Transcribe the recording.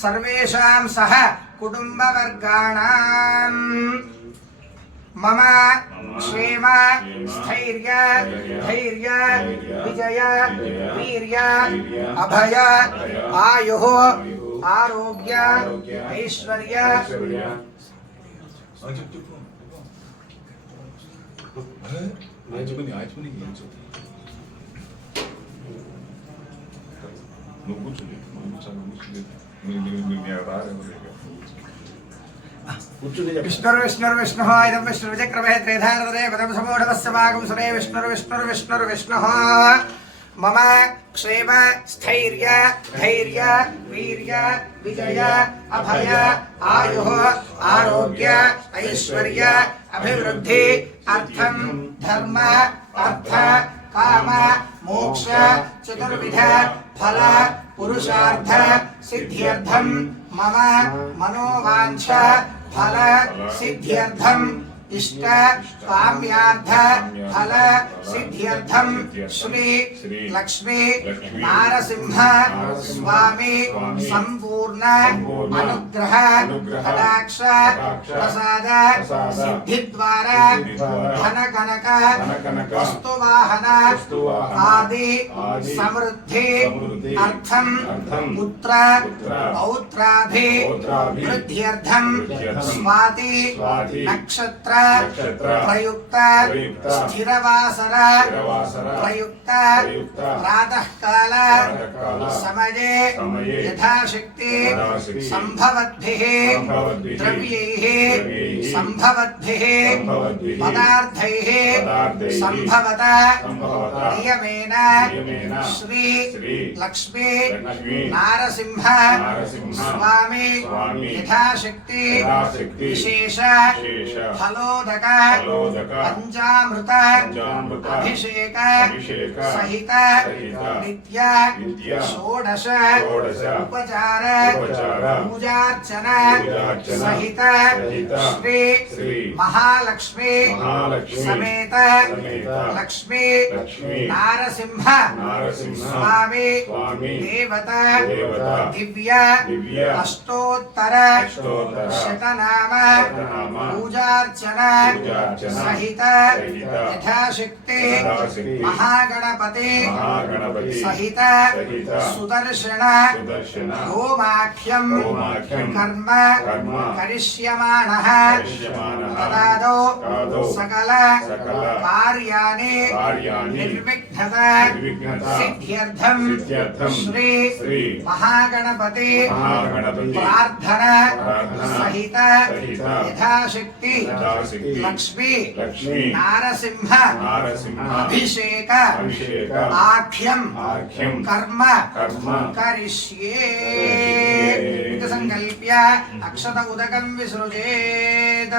सर्वेषां सह कुटुम्बवर्गाणां मम क्षेम स्थैर्य धैर्य विजय वीर्य अभय आयुः आरोग्य ऐश्वर्य विष्णुर्विष्णुर्विष्णुः इदं विष्णुर्विचक्रमे त्रिधारतरे पदं समूढवस्य वागं सुरे विष्णुर्विष्णुर्विष्णुः मम क्षेम स्थैर्य धैर्य वीर्य विजय अभय आयुः आरोग्य ऐश्वर्य अभिवृद्धि अर्थं धर्म अर्थ काम मोक्ष चतुर्विध फल पुरुषार्थ सिद्ध्यर्थं मम मनोवांछ फल सिद्ध्यर्थं इष्ट काम्यार्थ फल सिद्ध्यर्थं श्री लक्ष्मी नारसिंह स्वामी संपूर्ण अनुग्रह कटाक्ष प्रसाद सिद्धिद्वारा धन कनक वस्तुवाहन आदि समृद्धि अर्थं पुत्र पौत्राभि वृद्ध्यर्थं स्वाति नक्षत्र प्रयुक्त स्थिरवासर प्रयुक्त प्रातःकाल समये यथाशक्ति संभवद्भिः द्रव्यैः संभवद्भिः पदार्थैः संभवत नियमेन श्री लक्ष्मी नारसिंह स्वामी यथाशक्ति विशेष फलोदक पंचामृत अभिषेक सहित नित्य षोडश उपचार पूजार्चन सहित श्री महालक्ष्मी समेत लक्ष्मी नारसिंह स्वामी देवता दिव्य अष्टोत्तर शतनाम पूजार्चना सहित यथाशक्ति महागणपति सहित सुदर्शन होमाख्यं कर्म करिष्यमाणः तदादौ सकल कार्याणि निर्विघ्नता सिद्ध्यर्थं श्री महागणपति प्रार्थना सहित यथाशक्ति लक्ष्मी नारसिंह अभिषेक आख्यं कर्म करिष्ये संकल्प्य अक्षत उदकं विसृजेत्।